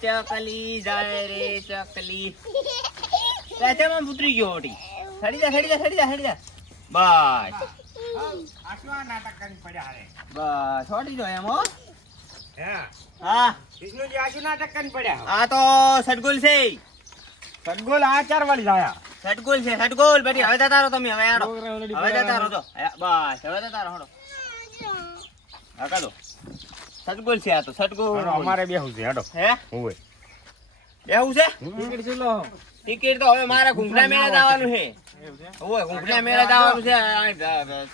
જાય રે ચકલી. તેમાં ઉતરી ગયો ઓટી. સડી જા. બસ. આટલા નાટક કરી પડ્યા રે. બસ છોડી દો એમ હો. હે હા વિષ્ણુજી આટલું નાટક કરી પડ્યા. આ તો સટગુલ છે. સદગોલ આ 4 વાળી લાયા. સટગુલ બધી હવે જતા રહો તમે હવે આડો. હવે જતા રહો તો બસ હવે જતા રહો. હા કાઢો. સટગુલ છે આ તો સટગુલ. હાલો, અમારે બેહું છે હેડો. હે હોવે બેહું છે. ટિકિટ છે લો. ટિકિટ તો હવે મારે ઘૂંઘના મેળે જવાનું છે. ઓય ઘૂંઘના મેળે જવાનું છે.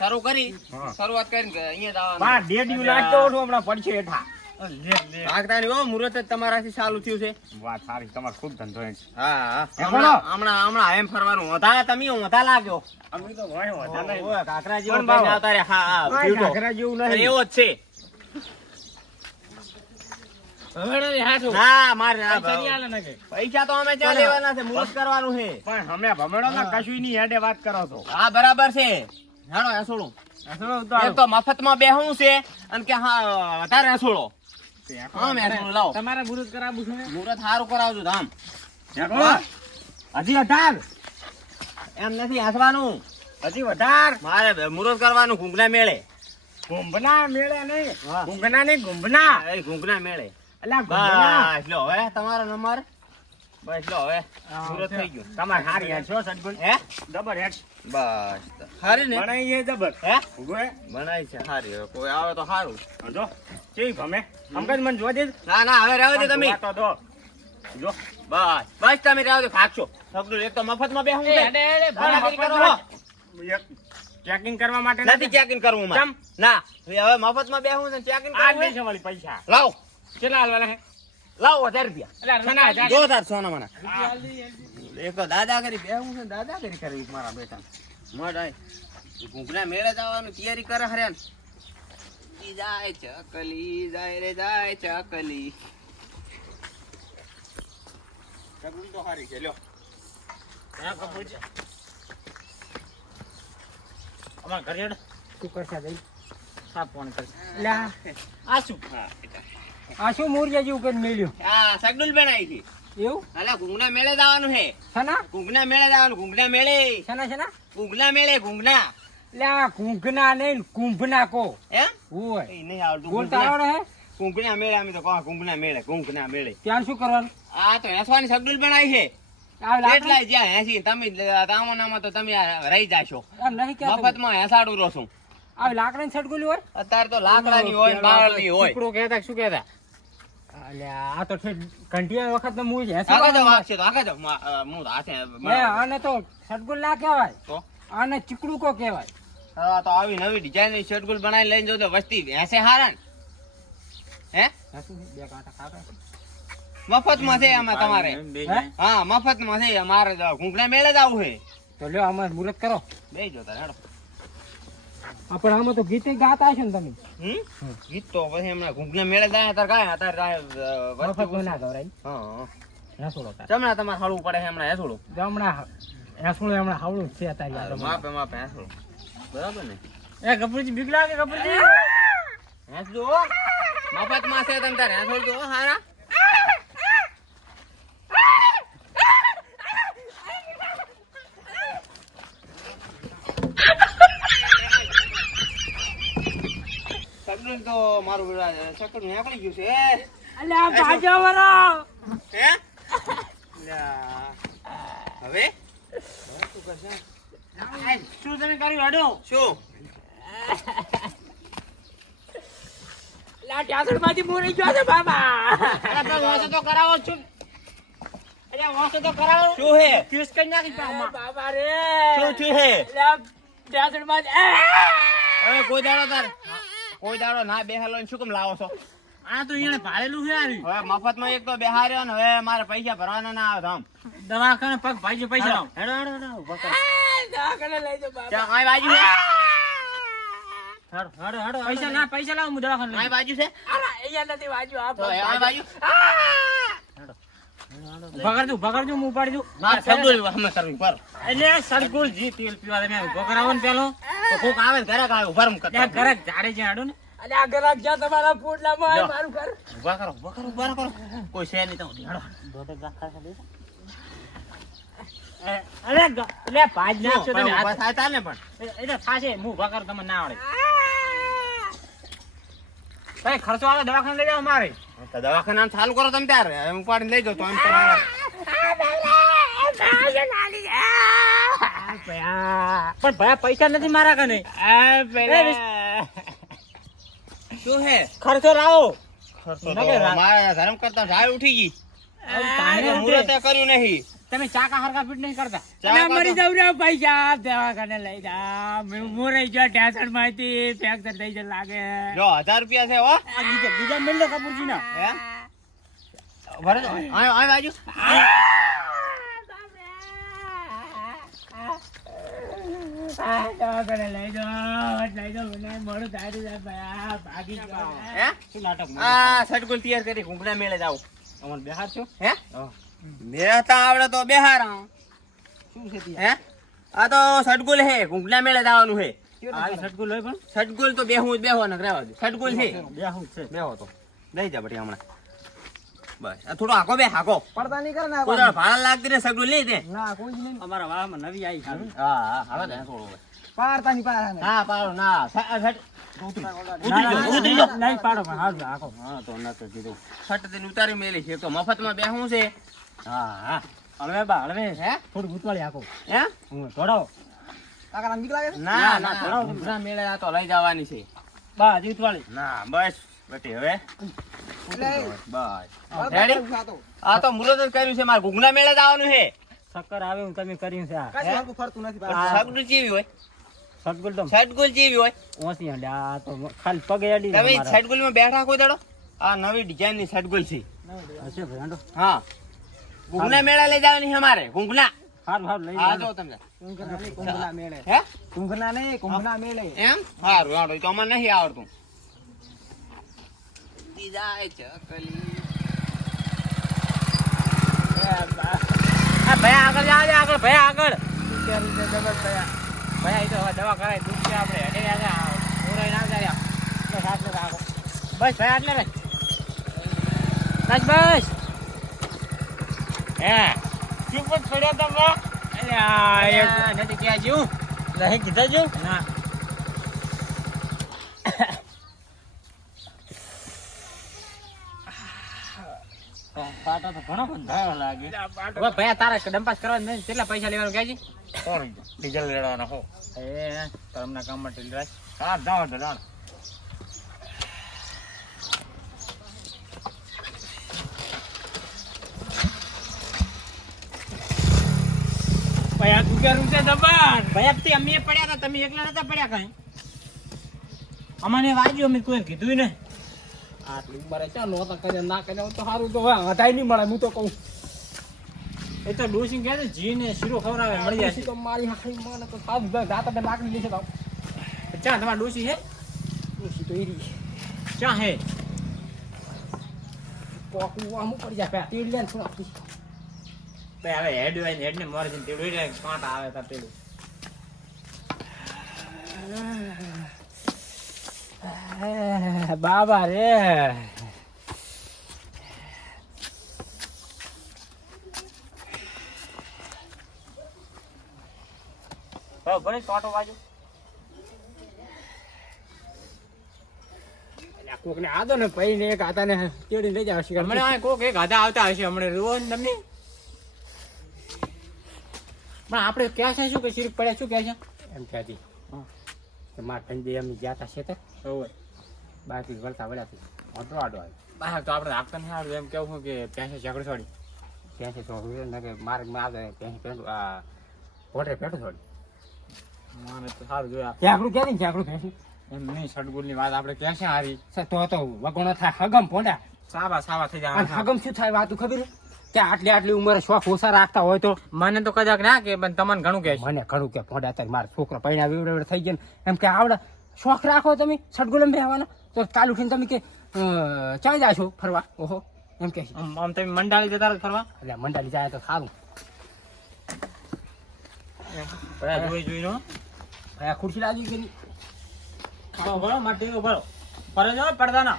શરૂ કરી હા. શરૂઆત કરીને અહીંયા જવાનું. બા ડેડિયું લાગતો ઓઠો હમણાં પડશે હેઠા. ભાગતા નહીં હો મુહૂર્ત જ તમારાથી ચાલુ થયું છે. વાત સારી તમાર ખૂબ ધંધો છે. હા એમ હમણાં એમ ફરવાનું ઓધા તમે ઓધા લાગ્યો. અમે તો ભાઈ હોતા નહીં. ઓય કાકરા જેવો પણ બાવા. થઈને આવતા રહ્યા. હા કાંઈ જીવતો. ઘાઘરા જેવું અરે નહીં. એવો જ છે. ના મારે પૈસા તો અમે ચા લેવાના છે. મુહૂર્ત કરવાનું છે. પણ હમણાં ભમેડો ના કશું નહીં હેડે વાત કરો છો. હા બરાબર છે. હાલો હસોડો. એક તો મફતમાં બેહવું છે અને કે હા વધારે હસોડો. હા મેં હસોડો લાવો. તમારે મુહૂર્ત કરાવવું છે. મુહૂર્ત સારું કરાવજો ધામ. હજી 18. એમ નથી હસવાનું. હજી 18. મારે મુહૂર્ત કરવાનું ઘૂંઘના મેળે. ગુંભના મેળે નહીં. હા. ગુંગના નહીં ગુંભના. એ ઘૂંઘના મેળે. અલ્યા ગુંભના. બસ લો હવે તમારો નંબર. બસ લો હવે મુહૂર્ત થઈ ગયું. તમારે હારી હેડ છો સદગુણ. હે જબર હેડ. બસ હારી ને બનાવી એ જબર. હે ઉભો બનાવી છે હારી. હવે કોઈ આવે તો સારું. જો ચેઈ ભમે સમજ મને જોવા દે. ના હવે રહેવા દે તમે. તો દો જો બસ તમે રહેવા દે. ભાગશો સગડું એક તો મફતમાં બેહું છે. દાદાગીરી કરો હો. ચેકિંગ કરવા માટે નથી ચેકિંગ કરવું મારે. ચમ? ના હવે મફતમાં બેહું છે ચેકિંગ આ કરવું દેશે વાળી પૈસા લાવો કેટલા હાલવાના હે? લાવો 1000 રૂપિયા. સોના હજાર. જો તાર સોના મને એક તો દાદાગીરી બેહું છે દાદાગીરી કરવી છે મારા બેટા. મડાય ઘૂંઘના મેળે જવાનું તૈયારી કરે હરેન. જાય ચકલી જાય રે જાય ચકલી. ચકલી તો હારી છે લ્યો. હા કપૂરજી અમાર ઘરે હેડ. તું કરશા જઈ સાપ ફોન કર. લ્યા આ શું આ શું મોરિયા જેવું કરી મેલ્યું હા સગડુલ બનાવી છે. એવું અલા ઘૂંઘના મેળે જવાનું છે. સના ઘૂંઘના મેળે જવાનું. ઘૂંઘના મેળે. સના ઘૂંઘના મેળે ઘૂંઘના. લ્યા કુંભના નહીં કુંભના કો એમ હોય એ નહીં આવડતું. બોલતા આવડે હે ઘૂંઘના મેળે અમે તો કહો ઘૂંઘના મેળે. ત્યાં શું કરવાનું આ તો હેસવાની સગડુલ બનાવી છે. આ લાકડું? એટલાય જ્યાં હેસી તમે તામોનામાં તો તમે આ રહી જાશો. એમ નહીં કહેતો. મફતમાં હેસાડું રહો છું. આ લાકડાની સટગોલી હોય અત્યારે તો લાકડાની હોય ને બાવળની હોય. ચીકડો કહેતા શું કહેતા અલ્યા આ તો છે ઘંટિયા વખત નો મૂળ છે આગળ જાઓ વાગશે તો આગળ જાઓ. હું તો હાથે આને તો સટગોલ ના કહેવાય તો આને ચીકડું કો કહેવાય હા, તો આવી નવી ડિઝાઇન ની શર્ટગુલ બનાવી લઈને જો તો વસ્તી હેસે હારા ને. હે આ શું બે કાંટા ખાતા મફતમાં છે આમાં તમારે. હે? હા મફતમાં છે અમારે તો ઘૂંઘના મેળે જ આવું છે. તો લ્યો આમાં મુહૂર્ત કરો બેસજો તારે હેડો. પણ આમાં તો ગીતે ગાતા હશો ને તમે ગીત તો પછી હમણાં ઘૂંઘના મેળે જાય ત્યારે કાંઈ અત્યારે મફતમાં ના ગવરાય હા હેસોડો તાર જમણા તમારે હળવું પડે છે હમણાં હેસોડું. હમણાં હાવડું છે તારી માપે હેસોડું બરાબર ને. એ કપૂરજી બીક લાગે કપૂરજી હેસજો મફતમાં છે તમે તારે હેસોડજો હારા. સગડું તો મારું ચક્કર નીકળી ગયું છે. અલ્યા બાજો વરો હે લ્યા. હવે શું તમે કર્યું હાડો શું લા ટાસડ માંથી મોરી ગયો છે બાબા વાસો તો કરાવો છું. અલ્યા વાસો તો કરાવો શું હે કેસ કરી નાખી પામાં બાબા રે શું થયું હે લા ટાસડ માંથી હવે કોઈ દાડો ના બેહાલો ને શું કેમ લાવો છો. આ તો એને ભાડેલું છે આરી હવે મફતમાં એક તો બેહાર્યો ને હવે મારે પૈસા ભરવાના ના આવે આમ. દવાખાને પગ ભાઈજો પૈસા લાવ હેડો ઉભા કરો. દવાખાને લઈ જાઓ બાબા ચા, આય બાજુ છે હડો પૈસા લાવ હું દવાખાને આય બાજુ છે અલા અહીંયા નથી વાજો આ તો આય બાજુ ભગરજો હું ઉપાડી દઉં મારે સગડું અમે કરવી પર એટલે સરગુલ જી તેલ પીવા તમે ઉભો કરાવો ને પેલો તો કોક આવે ને ઘરે આવે ઉભા રમ કરતા ઘરે ઝાડે છે હાડો ને અલે આ ગરાક જા તમારા પોટલામાં લ્યો. મારું ઘર ઊભા કરો, ઊભા કરો, ઊભા કરો. કોઈ છે નહીં તો હેડો. અરે એટલે ભાજ નાખશો તમે ઊભા હાથ થાય તાર ને પણ. એટલે થાશે હું ઊભા કર તમને ના આવડે ભાઈ ખર્ચો આવે દવાખાને લઈ જાવ મારે તો દવાખાનામાં ચાલુ કરો તમે ત્યારે એમ ઉપાડીને લઈ જાઓ તો એમ પણ પણ ભાઈ પૈસા નથી મારા કને શું હે ખર્ચો લાવો મારે ધર્મ કરતા ઝાડ ઉઠી ગઈ તાણે મુહૂર્તે કર્યું નહીં તમે ચાકા હરકા ફીટ નહીં કરતા ચા કાકા. મરી જાવ રે પૈસા દવાખાને લઈ જા હું રહી ગયો ટેન્શન માંથી ફ્રેક્ચર થઈ જાય લાગે જો 1000 રૂપિયા છે હો આ બીજા મિલ લે કપૂરજી ના હે ભરે તો આ બાજુ દવાખાને લઈ જાઓ મને મોડું થાય છે ભાગી જાઓ હે શું નાટક આ સટગુલ તૈયાર કરી ઘૂંઘના મેળે જાવ અમાર બેહાર છો હે મેતા આવડે તો બેહાર શું છે હે આ તો સટગુલ હે ઘૂંઘના મેળે જવાનું હે આ સટકુલ હોય પણ સટગુલ તો બેહું જ બેહો ને રહેવા દે સટગુલ છે બેહું છે બેહો તો લઈ જા બટી હમણાં બસ આ થોડો હાકો બે હાકો પડતા નહીં કરે ને કોઈ દાડો ભાડા લાગતી ને સટગુલ લઈ દે ના કોઈ જ નહીં અમારા વાહમાં નવી આવી છે હા હા હવે દે થોડો હવે. પાડતા નહીં પાડતા ના પાડો ના ઉતરી જાઓ. નહીં પાડો પણ હાલ આખો હા તો ન તો કીધું ફટ દઈને ઉતારી મેલી છે તો મફતમાં બેહું છે હા હા હળવે બા હળવે હે થોડું ગુતવાળી આખો હે હું થોડો કાકા નામ લાગે ના ના થોડા ઘૂંઘના મેળે આ તો લઈ જવાની છે બા જીતવાળી ના બસ બટી હવે બસ રેડી આ તો મુરત જ કર્યું છે મારે ઘૂંઘના મેળે જવાનું છે શક્કર આવે હું તમે કર્યું છે આ ફરતું નથી સગડું ચીવી હોય સટકુલ તો સટગુલ ચીવી હોય ઓછી હંડે આ તો ખાલી પગે અડી તમે સટગુલ માં બેઠા કોઈ દાડો આ નવી ડિઝાઇન ની સટગુલ છે હશે ભાઈ હા ઘૂંઘના મેળા લઈ જવાની છે અમારે ઘૂંઘના હાર હાર લઈ હા જો તમને કુંભના મેળે હે કુંભના નહીં કુંભના મેળે એમ સારું હાડો તો અમારે નહીં આવડતું જાય ચકલી ભાઈ આગળ જાવ આગળ ભાઈ આગળ ભાઈ તો દવા કરાય દુઃખ છે આપણે હેડે આવ્યા ઓરાઈ ના જાય બસ આટલે રાખો બસ ભાઈ આટલે રે બસ બસ હે ચૂપ જ પડ્યા તમે અલ્યા નથી ક્યાં જીવ નહીં કીધા જીવ ના પાટા તો ઘણો બંધાયો લાગે હવે ભાઈ તારે ડંપાસ કરવા નહીં કેટલા પૈસા લેવાનું કહેજી ડીઝલ લેવાનો હો એ તમના કામ માટે રાખ હા જાઓ તો જાઓ ભાઈ આ તું ક્યાં રૂચે દબાણ ભાઈ આપતી અમે પડ્યા હતા તમે એકલા નતા પડ્યા કઈ અમને વાગ્યું અમે કોઈ કીધું ને આટલી ઉંમરે ચાલો નહોતા કરે ના કરે તો સારું તો હટાઈ નહીં મળે હું તો કહું એ તો ડોસી કહે છે જી ને શીરો ખવડાવે મળી જાય તો મારી હાખી મને તો સારું દાતા બે લાકડી લેશે તો ચા તમારા ડોસી હે ડોસી તો એરી ચા હે પોકું આમ પડી જાય તેડ લે ને શું આપી ભાઈ હવે હેડ હોય ને હેડ ને મોરે જઈને તેડું એટલે કાંટા આવે તાર તેડું બાબા રે ભલે ટોટો બાજુ કોક ને આદો ને પૈ ને એક આતા ને તેડી લઈ જાવ હમણાં કોક એક આધા આવતા હશે હમણાં રોજ તમને પણ આપણે ક્યાં છે શું કે શીરી પડ્યા શું કહે છે એમ કહેતી માર ઠંડી એમ ગયા હતા છે તો બાકી વળતા વળ્યા ઓટો આડો આવે બહાર તો આપણે આપતા નહીં આવડું એમ કેવું કે પૈસા ઝઘડ છોડી પૈસા છોડવું ને કે મારે આવે પૈસા પેલું આ પોટરે પેટું છોડી મને તો સારું જોયા ઝાકડું ક્યાં નહીં ઝાકડું પૈસા એમ નહીં સટગુલની વાત આપણે ક્યાં છે હારી તો વગોણો થાય હગમ પોંડા સાવા થઈ જાય હગમ શું થાય વાત ખબર કે આટલી ઉંમરે શોખ ઓછા રાખતા હોય તો મને તો કદાચ ના કે તમને ઘણું કે મને ઘણું કે પોંડા અત્યારે મારા છોકરા પૈણા વેવડે થઈ ગયા એમ કે આવડે શોખ રાખો તમે સટગુલમ બેહવાના તો કાલ ઉઠીને તમે કે ચાઈ જાશો ફરવા ઓહો એમ કે આમ તમે મંડાલી જતા ફરવા એટલે મંડાલી જાય તો સારું જોઈ નો ખુરશી લાગી ગઈ ભરો માટે ભરો ફરજ હોય પડદાના.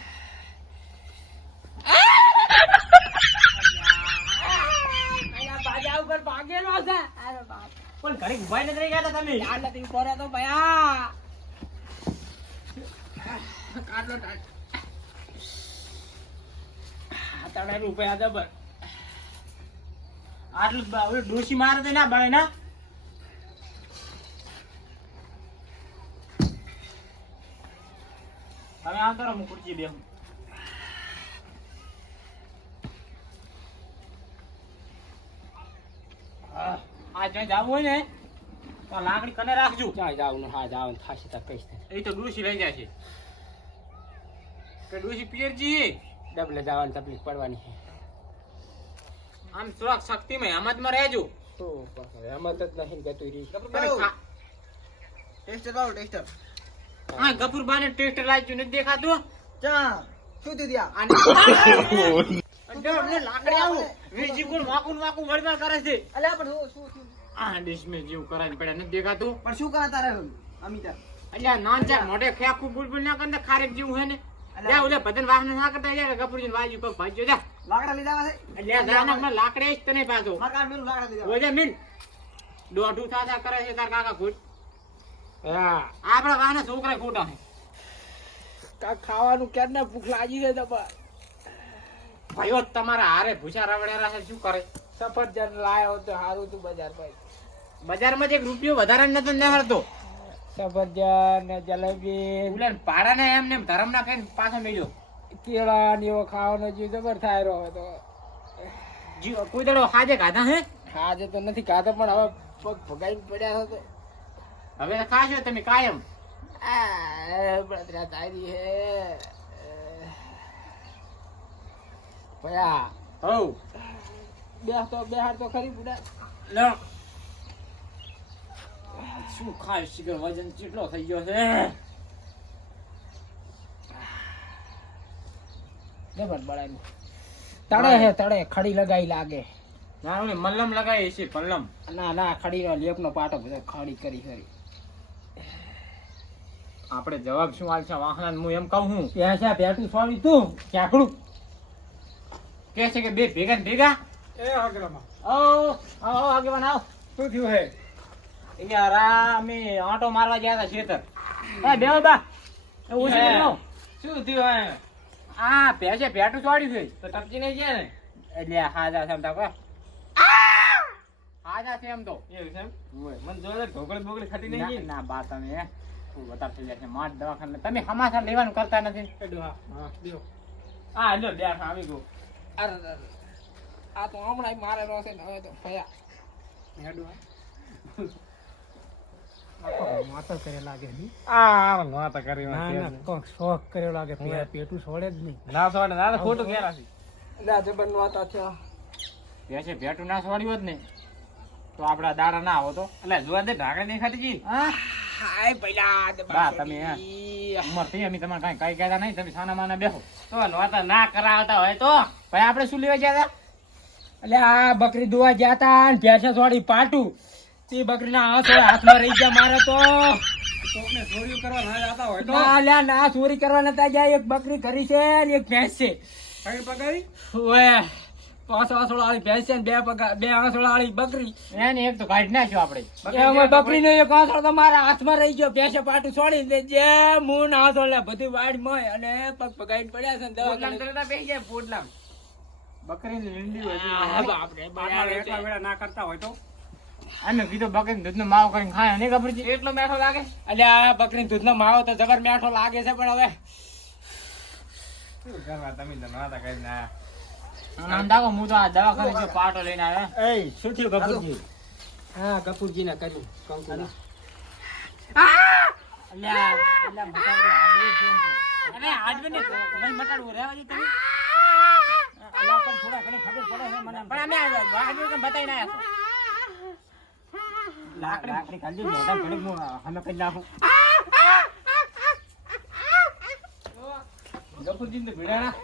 બાજા ઉપર ભાગેલો છે. અરે બાપ. પણ ઘરે ઉભા નથી રહી ગયા તમે. યાર નથી ઉભો રહ્યો તો ભયા. કાઢલો ટાટ. તને રૂપિયા જબર. આટલું ડોસી મારે તો ના બને ના. તમે આમ કરો, હું ખુરશી બેહું. આ જ્યાં જાવું હોય ને તો લાકડી કને રાખજો. ક્યાં જાવું ને? હા જાવું ને થાશે તો કઈશ ને. એ તો ડોસી લઈ જાય છે કે ડોસી પિયરજી ડબલે જવાની તકલીફ પડવાની છે. આમ થોડાક શક્તિમય આમદમાં રહેજો. તો એમાં તો નહીં ગતું રહી. તમે હા ગફુરબાને ટેસ્ટર લાગ્યું નથી દેખાતું. શું થયું ત્યાં? લાકડી આવું વીરજીપુર વાકું વાકું વળવા કરે છે. અલ્યા પણ શું થયું? આ ડિશમે જેવું કરાય પડ્યા નથી દેખાતું. પણ શું કરે તારે અમિતા? અલ્યા નાનચા મોઢે ખેખું બુલબુલ ના કરતા ખારેક જેવું હે ને. લે ઓલે બદન વાહન ના કરતા લે ગફુરજી વાજુ પગ ભાજ્યો જા. લાકડા લીધા છે? અલ્યા જાનક લાકડે જ તને પાછો. માર કાન મેલું લાકડા લીધા. ઓજે મિલ દોઢું થાતા કરે છે તાર કાકા ખોટ. હા આપડા વાહના છોકરા ખોટા હે. ખાવાનું ક્યાં ભૂખ લાગી છે તમારે? ભાઈઓ તમારા હારે ભૂસા રવડેલા છે શું કરે? સફરજન લાયો તો સારું તું બજાર પર. બજારમાં એક રૂપિયો વધારે નતો નહરતો. સફરજન ને જલેબી ઉલેન પાડાને એમને ધરમ ના કઈને પાછો મેલ્યો. કેળા ને એવો ખાવાનો જીવ જબર થાય રહ્યો તો. જી કોઈ દડો હાજે ખાધા હે? આજે તો નથી ખાતો પણ હવે પગ ભગાઈને પડ્યા હતો. હવે તો ખાશો તમે કાયમ. બળતરા તારી હે ભયા. હઉ બેહાર તો ખરી બુડા. લો શું ખાય શિખર વજન કેટલો થઈ ગયો છે? જબર બળાઈ તળે હે તળે ખડી લગાઈ લાગે. ના ઓલે મલ્લમ લગાય છે પલ્લમ. ના ખડીનો લેપનો પાટો બધો ખડી કરી ખરી. આપણે જવાબ શું આલશે વાહના હું એમ કહું હું પેસા પેટું સોળી તું ક્યાંકડું કે છે કે બે ભેગા ને ભેગા. એ અગ્રમાં આવો આગેવાન આવો. શું થયું હે? યાર અમે આંટો મારવા ગયા હતા ખેતર. એ બેવ બા એવું છે નો શું થયું હે? આ ભેજે ભેટું ચોડ્યું છે તો ટપકી નહીં ગયા ને? એટલે હાજા છે એમ તા કોઈ હાજા છે એમ તો એવું છે એમ? મને જોડે ઢોકળી બોકળી ખાટી નહીં ગઈ. ના બા તમે થોડું વધારે થઈ જાય છે માટ દવાખાને તમે સમાચાર લેવાનું કરતા નથી. હા દેવો. હા લ્યો બેઠા આવી ગયો. અરે આ તો હમણાં મારે નો છે ને હવે તો ભયા હેડો માતા કરે લાગે ની. આ નોતા કરી ના કોક શોખ કર્યો લાગે. પેટું છોડે જ નહીં. ના છોડે ના ખોટું કેરા છે. ના જબર નોતા થયા. ભેજે ભેટું ના છોડ્યું હોત ને તો આપડા દાડા ના આવો તો. એટલે જોવા દે ઢાકણે નહીં ખાતી જી. હાય પહેલા બા તમે ઉંમર થઈ અમે તમારે કઈ કઈ કહેતા નહીં. તમે સાના માના બેહો તો નોતા ના કરાવતા હોય તો ભાઈ આપણે શું લેવા ગયા હતા? એટલે આ બકરી દોવા ગયા તા ને ભેંસે છોડી પાટું તે બકરીના હાથમાં રહી ગયા મારે તો. ચોકને ચોરીઓ કરવા ના જતા હોય ના લ્યા ના ચોરી કરવા નતા ગયા. એક બકરી કરી છે ને એક ભેંસ છે. કઈ પગારી ઓએ 5 આંસોળા વાળી ભેંસ છે ને બે આંસોળા વાળી બકરી. એને એક તો કાઢી નાખ્યો આપણે. એમાં બકરીનો એક આંસોળો તો મારા હાથમાં રહી ગયો. ભેંસે પાટું છોડી દે જે મૂન આંસોળ ને બધી વાડ મોય અને પગ પગાઈને પડ્યા છે ને દવાખાને. બકરીની લીંડી હોય બાપરે ના કરતા હોય તો અમે કીધું બકરી દૂધ નો માવો કરીને ખાય ને ખબર છે એટલો મેઠો લાગે. અલ્યા બકરી દૂધનો માવો તો જબર મેઠો લાગે છે પણ હવે શું કરવા તમે તો નહોતા કરી ના આમ દાખો હું તો આ દવાખાને જો પાટો લઈને આવ્યો. એ શું થયું કપૂરજી? હા કપૂરજી ને કર્યું કંકુના. અલ્યા મટાડવું હાડવે છે એમ તો. અરે હાડવે ને નહીં મટાડવું રહેવા દે તમે. અલ્યા પણ થોડા ઘણી ખબર પડે છે મને. પણ અમે હાડવે કેમ બતાવીને આવ્યા છો? લાકડી ખાલી મોઢા ઘડી હું હમે કરી નાખું. ગફુરજી ને ભીડાણા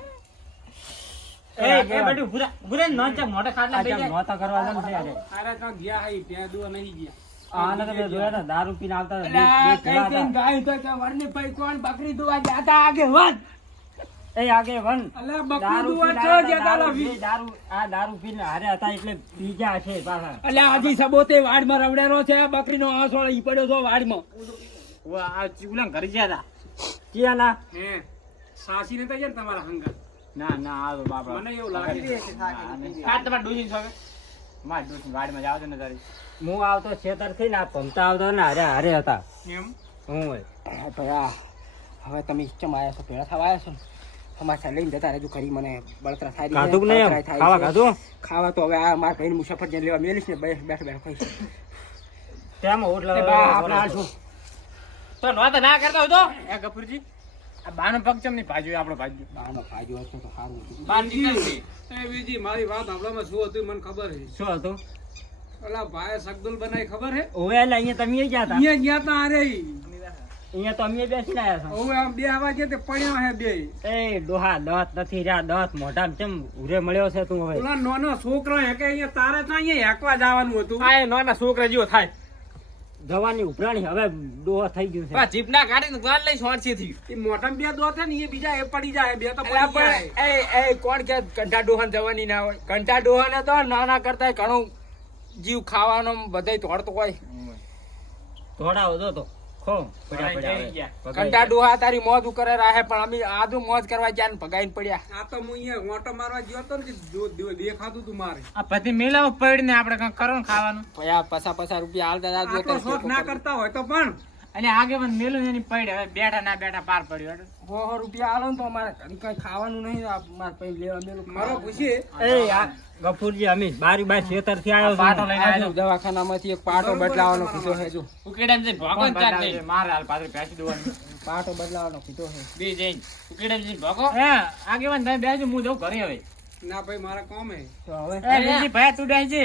એ બધું ભૂરા ભૂરા નોંચા મોઢા ખાટલા બેસી જાય. નોતા કરવા જમ છે આજે. અરે તો ગયા હઈ ત્યાં દુવા નહીં ગયા. આને તમે જોયા હતા દારૂ પીને આવતા હતા, અલ્યા, બે કઈ ભેળા કઈ હતા. ગાય તો કે વરની પઈ કોણ બકરી દુવા જાતા આગે વન. એ આગેવાન, અલ્યા, બકરી દારૂ દુવા પીને છો આવ્યા જતા હતા, લાવી. દારૂ પીને હારે હતા એટલે બીજા છે પાછા. અલ્યા, હજી સબોતે વાડમાં રવડેલો છે બકરીનો આંસોળો ઈ પડ્યો છો વાડમાં. આ ચૂલા ઘરે ગયા હતા. ક્યાં ના? હે સાસી ને તો છે ને તમારા હંગા. ના ના આ તો બાપા મને એવું લાગે. આ તમારે ડોસી છો કે? મારે ડોસી વાડીમાં જાવ છો ને તારી. હું આવતો ખેતરથી ને આ ભમતા આવતો ને હારે હારે હતા. એમ હું હોય. ભયા હવે તમે ચમ આયા છો ભેળા થવા આયા છો ને અમારા લઈને જતા રહેજો ખરી મને બળતરા થાય છે. ખાધું કે નહીં એમ? બળતરા થાય ખાવા છે. ખાધું? ખાવા તો હવે આ મારા ભાઈની મુસાફર જઈને લેવા મેલીશ ને બેઠો બેઠો ખાઈશ. તેમાં ઓટલા એ બા આપણે હાલશું. તો નહોતા ના કરતા હોય તો એ ગફુરજી આ બાનો પગ ચમ નહીં ભાજ્યો આપણો ભાજ્યો. બાનો ભાજો હશે તો સારું હતું. બાન જીતલજી એ બીજી મારી વાત સાંભળવામાં શું હતું મને ખબર છે. શું હતું? ઓલા ભાઈ શકદુલ બનાવી ખબર છે? ઓવે એટલે અહીંયા તમે ગયા હતા. અહીંયા ગયા તા અરે અહીંયા તો અમે બેસીને આવ્યા છો. હવે આમ બે આવા ગયા તે પડ્યા હે બે. એ ડોહા દાંત નથી રહ્યા, દાંત મોઢામાં ચમ ઉરે મળ્યો છે તું હવે. ઓલા નાના છોકરા હે કે અહીંયા તારે તો અહીંયા હેકવા જવાનું હતું. આ એ નાના છોકરા જેવો થાય. જવાની ઉપરાણી હવે ડોહા થઈ ગયું છે. જીપના કાઢીને ગાલ લઈ સોણસી થી. એ મોઢામાં બે દોત હે ને એ બીજા એ પડી જાય બે તો અલ્યા, પડી જાય. પણ એ કોણ કે કંઠા ડોહાન જવાની ના હોય? કંઠા ડોહાને તો નાના કરતા ઘણું જીવ ખાવાનો બધાય તોડતો હોય. ધોડાવો દો તો ખો પડ્યા પડ્યા હવે. કંઠા ડોહા તારી મોજ કરે રાહે પણ અમે આદુ મોજ કરવા ગયા ને ભગાઈને પડ્યા. આ તો હું અહીંયા ઓટો મારવા ગયો તો ને દેખાતું તું મારે. આ પછી મેલાવ પડીને આપણે કંઈક કરો ને ખાવાનું. પયા પસા રૂપિયા હાલતા હતા આટલો શોખ ના કરતા હોય તો પણ અને આગે પણ મેલું એની પડી હવે બેઠા ના બેઠા પાર પડ્યું. 100 રૂપિયા આલો ને તો અમારે ઘડી કઈ ખાવાનું નહીં. મારે પૈ લેવા મેલું મારો પૂછીએ એ આ ગફુરજી અમે બારી બાર ખેતર થી આવ્યો પાટો લઈને આવ્યો. દવાખાનામાંથી એક પાટો બદલાવાનો કીધો છે. જો ઉકેડેમ જઈ ભોગો ચાર દે માર હાલ પાછળ પેસી દેવાનું. પાટો બદલાવાનો કીધો છે. બે જઈને ઉકેડેમ જઈ ભોગો. હે આગેવાન તમે બેસજો હું જઉં ઘરે હવે. ના ભાઈ મારા કામ હે. તો હવે એ બીજી ભાઈ તું બેસજે.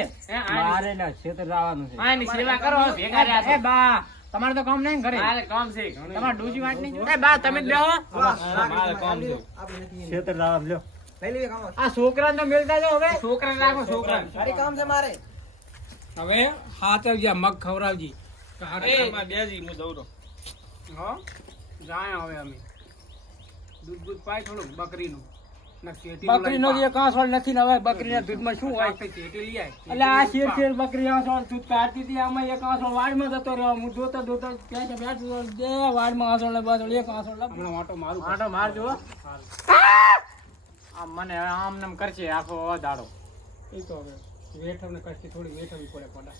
મારે ના ખેતર જવાનું છે. આની સેવા કરો ભેગા રહ્યા. એ બા તમારે તો કામ નહીં ઘરે. મારે કામ છે. તમારે ડોજી વાટ નહીં. એ બા તમે જ બેહો. મારે કામ છે. ખેતર જવાનું લ્યો. આ છોકરાને તો મેલતા જાઓ હવે. છોકરાને રાખો છોકરાને. હવે હાથ આવજે મગ ખવડાવજી. બેસી હું જઉં તો. હો જાય હવે અમે દૂધ દૂધ પાય થોડું બકરીનું. બકરીનો જે કાંસોળ નથી ને હવે બકરીના દૂધમાં શું હોય? એટલે આ શેર બકરી આંસોળ દૂધ કાઢતી હતી. આમાં એક આંસોળ વાડમાં જતો રહ્યો. હું જોતો જોતો ત્યાં બેઠું બે વાડમાં આંસોળ ને બાસોળ એક આંસોળ હમણાં ઓટો મારું. આટો મારજો. આમ મને હવે આમ નામ કરશે આખો દાડો. એ તો હવે વેઠવ ને કષ્ટી થોડી વેઠવી પડે પડા.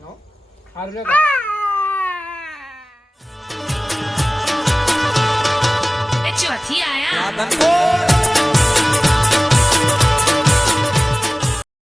હો સારું રે. ચોથી આયા